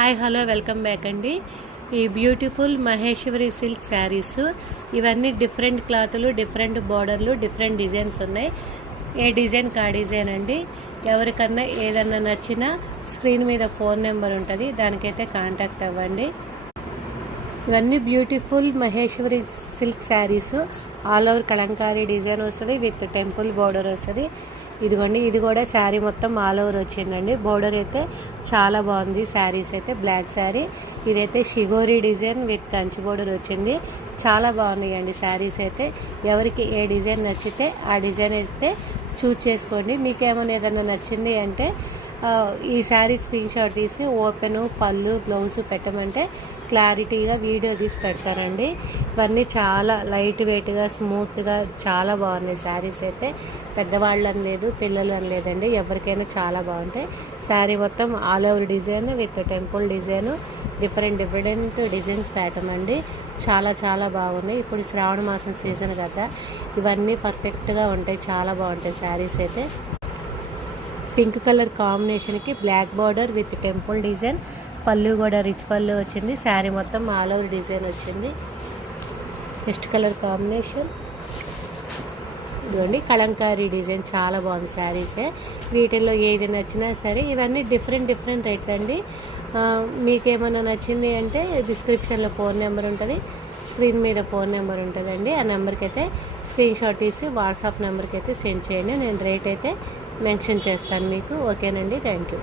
Hi hello welcome back అండి. ఈ beautiful Maheshwari silk saris ఇవన్నీ డిఫరెంట్ క్లాతులు, డిఫరెంట్ బార్డర్లు, డిఫరెంట్ డిజైన్స్ ఉన్నాయి. ఏ డిజైన్ కా డిజైన్ అండి. ఎవరికన్నా ఏదన్నా నచ్చినా స్క్రీన్ మీద ఫోన్ నెంబర్ ఉంటుంది, దానికైతే కాంటాక్ట్ అవ్వండి. ఇవన్నీ beautiful Maheshwari silk saris. All over Kalamkari design వస్తుంది విత్ టెంపుల్ బార్డర్ వస్తుంది. ఇదిగోండి, ఇది కూడా శారీ మొత్తం ఆల్ ఓవర్ వచ్చిందండి. బార్డర్ అయితే చాలా బాగుంది. శారీస్ అయితే బ్లాక్ శారీ, ఇదైతే షిగోరి డిజైన్ విత్ కంచి బార్డర్ వచ్చింది. చాలా బాగున్నాయండి శారీస్ అయితే. ఎవరికి ఏ డిజైన్ నచ్చితే ఆ డిజైన్ అయితే చూజ్ చేసుకోండి. మీకేమైనా ఏదైనా నచ్చింది అంటే ఈ శారీ స్క్రీన్ షాట్ తీసి ఓపెన్, పళ్ళు, బ్లౌజ్ పెట్టమంటే క్లారిటీగా వీడియో తీసి పెడతానండి. ఇవన్నీ చాలా లైట్ వెయిట్గా, స్మూత్గా చాలా బాగున్నాయి శారీస్ అయితే. పెద్దవాళ్ళు అని లేదు, పిల్లలు అని లేదండి, ఎవరికైనా చాలా బాగుంటాయి. శారీ మొత్తం all over design with temple design, different designs pattern అండి. చాలా చాలా బాగున్నాయి. ఇప్పుడు శ్రావణ మాసం సీజన్ కదా, ఇవన్నీ పర్ఫెక్ట్గా ఉంటాయి. చాలా బాగుంటాయి శారీస్ అయితే. పింక్ కలర్ కాంబినేషన్కి black border with temple design, పళ్ళు కూడా రిచ్ పళ్ళు వచ్చింది. శారీ మొత్తం ఆల్ ఓవర్ డిజైన్ వచ్చింది. నెక్స్ట్ కలర్ కాంబినేషన్ ఇదిగోండి, కలంకారీ డిజైన్ చాలా బాగుంది శారీసే. వీటిల్లో ఏది నచ్చినా సరే, ఇవన్నీ డిఫరెంట్ రేట్స్ అండి. మీకేమైనా నచ్చింది అంటే డిస్క్రిప్షన్లో ఫోన్ నెంబర్ ఉంటుంది, స్క్రీన్ మీద ఫోన్ నెంబర్ ఉంటుందండి. ఆ నెంబర్కి అయితే స్క్రీన్ షాట్ తీసి వాట్సాప్ నెంబర్కి అయితే సెండ్ చేయండి. నేను రేట్ అయితే మెన్షన్ చేస్తాను మీకు. ఓకేనండి, థ్యాంక్ యూ.